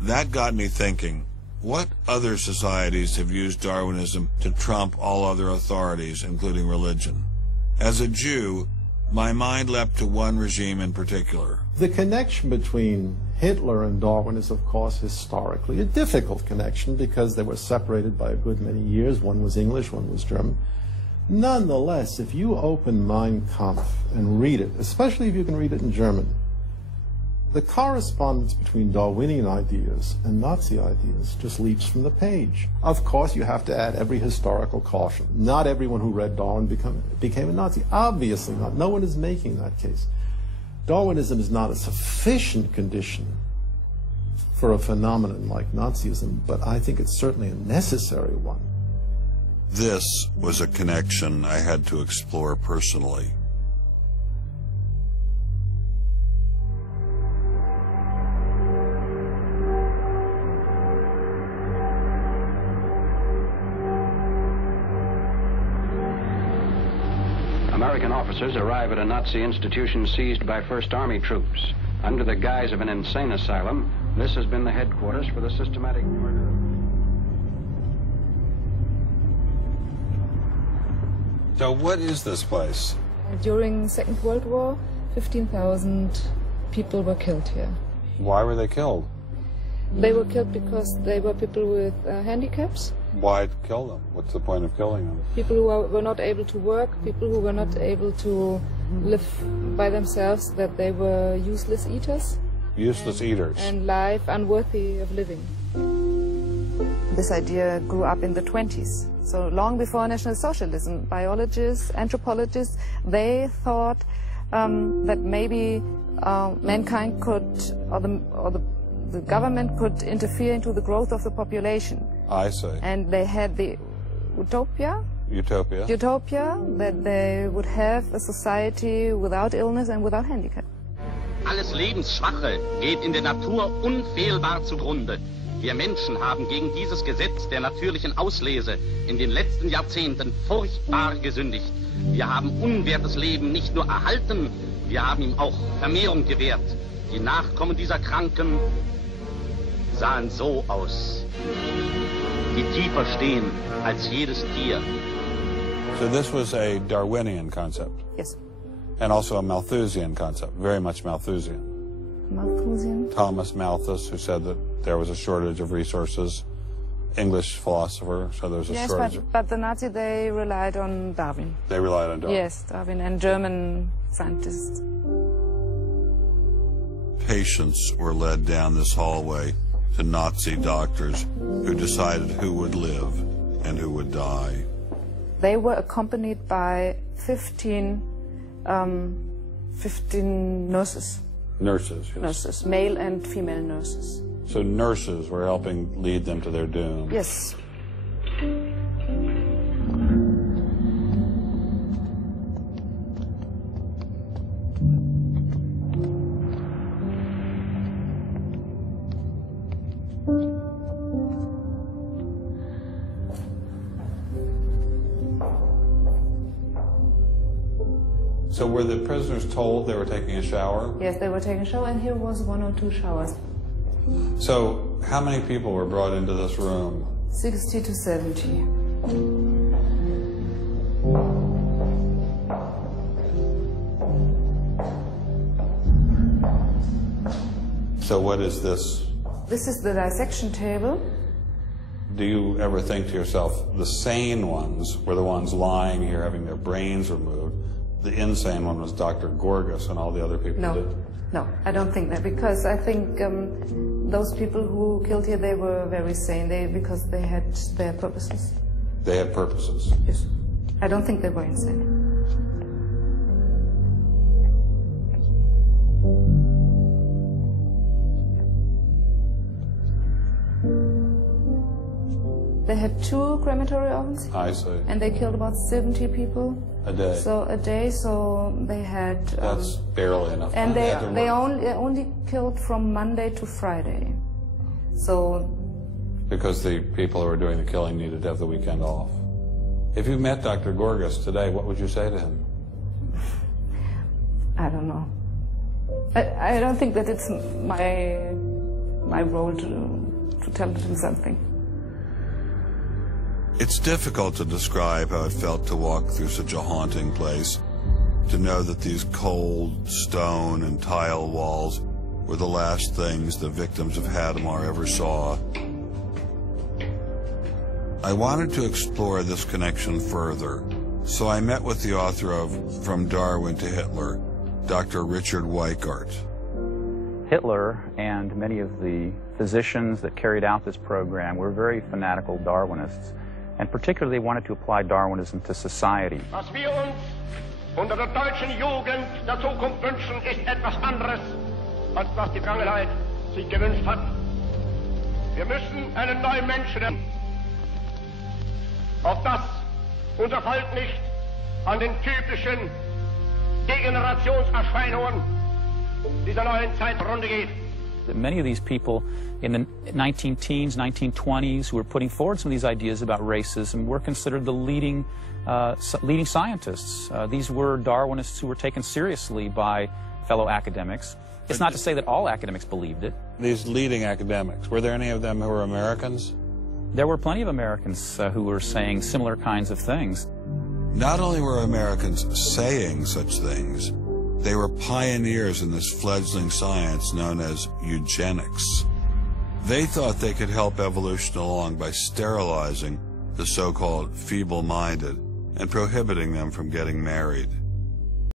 That got me thinking, what other societies have used Darwinism to trump all other authorities, including religion? As a Jew, my mind leapt to one regime in particular. The connection between Hitler and Darwin is, of course, historically a difficult connection because they were separated by a good many years. One was English, one was German. Nonetheless, if you open Mein Kampf and read it, especially if you can read it in German, the correspondence between Darwinian ideas and Nazi ideas just leaps from the page. Of course, you have to add every historical caution. Not everyone who read Darwin became a Nazi. Obviously not. No one is making that case. Darwinism is not a sufficient condition for a phenomenon like Nazism, but I think it's certainly a necessary one. This was a connection I had to explore personally. American officers arrive at a Nazi institution seized by First Army troops. Under the guise of an insane asylum, this has been the headquarters for the systematic murder. So what is this place? During the Second World War, 15,000 people were killed here. Why were they killed? They were killed because they were people with handicaps. Why kill them? What's the point of killing them? People who were not able to work, people who were not able to live by themselves, that they were useless eaters. Useless eaters. And life unworthy of living. This idea grew up in the 20s. So long before National Socialism, biologists, anthropologists, they thought that maybe mankind could, or the government could interfere into the growth of the population. I see. And they had the utopia that they would have a society without illness and without handicap. Alles Lebensschwache geht in der Natur unfehlbar zugrunde. Wir Menschen haben gegen dieses Gesetz der natürlichen Auslese in den letzten Jahrzehnten furchtbar gesündigt. Wir haben unwertes Leben nicht nur erhalten, wir haben ihm auch Vermehrung gewährt. Die Nachkommen dieser Kranken sahen so aus, die tiefer stehen als jedes Tier. So this was a Darwinian concept? Yes. And also a Malthusian concept, very much Malthusian. Malthusian? Thomas Malthus, who said that there was a shortage of resources, English philosopher, so there was a shortage. Yes, but the Nazis, they relied on Darwin. They relied on Darwin? Yes, Darwin and German scientists. Patients were led down this hallway to Nazi doctors who decided who would live and who would die. They were accompanied by 15 nurses. Nurses, yes. Nurses, male and female nurses. So nurses were helping lead them to their doom. Yes. So were the prisoners told they were taking a shower? Yes, they were taking a shower, and here was 1 or 2 showers. So how many people were brought into this room? 60 to 70. So what is this? This is the dissection table. Do you ever think to yourself, the sane ones were the ones lying here having their brains removed? The insane one was Dr. Gorgas and all the other people did? No, I don't think that, because I think those people who killed here, they were very sane, because they had their purposes. They had purposes? Yes. I don't think they were insane. They had 2 crematory ovens. I see. And they killed about 70 people. A day? So a day, so they had... That's barely enough. And they only killed from Monday to Friday. So... Because the people who were doing the killing needed to have the weekend off. If you met Dr. Gorgas today, what would you say to him? I don't know. I don't think that it's my my role to tell him something. It's difficult to describe how it felt to walk through such a haunting place, to know that these cold stone and tile walls were the last things the victims of Hadamar ever saw. I wanted to explore this connection further, so I met with the author of From Darwin to Hitler, Dr. Richard Weikart. Hitler and many of the physicians that carried out this program were very fanatical Darwinists, and particularly wanted to apply Darwinism to society. Was wir uns unter der deutschen Jugend der Zukunft wünschen, ist etwas anderes, als was die Vergangenheit sich gewünscht hat. Wir müssen einen neuen Menschen, auf das unser Volk nicht an den typischen Degenerationserscheinungen dieser neuen Zeit runde geht. Many of these people in the 19-teens, 1920s, who were putting forward some of these ideas about racism were considered the leading scientists. These were Darwinists who were taken seriously by fellow academics. It's not to say that all academics believed it. These leading academics, were there any of them who were Americans? There were plenty of Americans who were saying similar kinds of things. Not only were Americans saying such things, they were pioneers in this fledgling science known as eugenics. They thought they could help evolution along by sterilizing the so-called feeble-minded and prohibiting them from getting married.